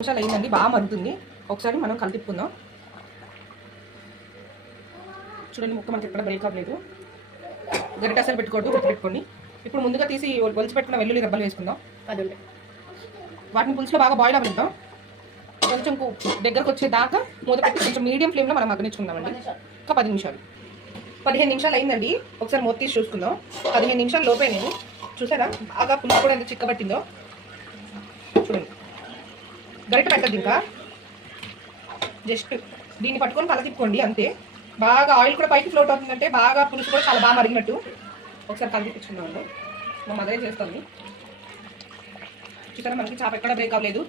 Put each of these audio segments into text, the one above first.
నిమిషాలు అయిందండి, బాగా మరుగుతుంది. ఒకసారి మనం కలిపిపుకుందాం. చూడండి, ముక్క మనకి ఎక్కడ బ్రేక్ అవ్వలేదు. గరిట అసలు పెట్టుకోవద్దు, గుర్తుపెట్టుకోండి. ఇప్పుడు ముందుగా తీసి ఒలిచి పెట్టుకున్న వెల్లుల్లి రెబ్బలు వేసుకుందాం. అదే వాటిని పులుసులో బాగా బాయిల్ అవ్వద్దాం. కొంచెం దగ్గరకు వచ్చేదాకా మూత పెట్టి కొంచెం మీడియం ఫ్లేమ్లో మనం మగ్గనిచ్చుకుందామండి. ఇంకా 10 నిమిషాలు 15 నిమిషాలు అయిందండి. ఒకసారి మూత తీసి చూసుకుందాం. 15 నిమిషాల లోపే నేను చూసారా బాగా పులుసు కూడా ఎంత చిక్కబట్టిందో. చూడండి, గరిట పెట్టద్దు, ఇంకా జస్ట్ దీన్ని పట్టుకొని కల తిప్పుకోండి అంతే. బాగా ఆయిల్ కూడా పైకి ఫ్లోట్ అవుతుందంటే బాగా పులుసు కూడా చాలా బాగా మరిగినట్టు. ఒకసారి కల తిప్పించుకుందామండి. మా మదరే చేస్తాను. చూసారా మనకి చేప ఎక్కడ బ్రేక్ అవ్వలేదు.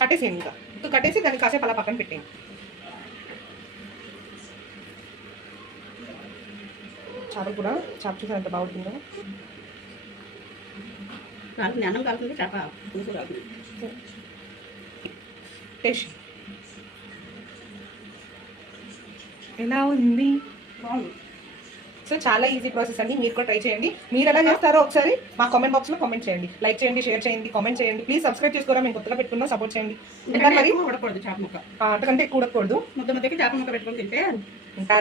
కట్టేసేయండి, ఇంకా కట్టేసి దాన్ని కాసేపు అలా పక్కన పెట్టేయండి. చేప కూడా చూసారు ఎంత బాగుంటుందో. అన్నం కాలుతుంది, చేప పులుసు కాలుతుంది. టేస్ట్ ఎలా ఉంది? బాగుంది. సో చాలా ఈజీ ప్రాసెస్ అండి, మీరు కూడా ట్రై చేయండి. మీరు ఎలా చేస్తారో ఒకసారి మా కామెంట్ బాక్స్లో కామెంట్ చేయండి. లైక్ చేయండి, షేర్ చేయండి, కామెంట్ చేయండి. ప్లీజ్ సబ్స్క్రైబ్ చేసుకోరా, మేము కొత్తగా పెట్టుకున్నాం, సపోర్ట్ చేయండి. ఇంకా మరి ఉడకూడదు చేప ముక్క, అంతకంటే ఎక్కువ ఉడకూడదు. ముద్ద ముద్దకి చేప ముక్క పెట్టుకొని తింటే ఇంకా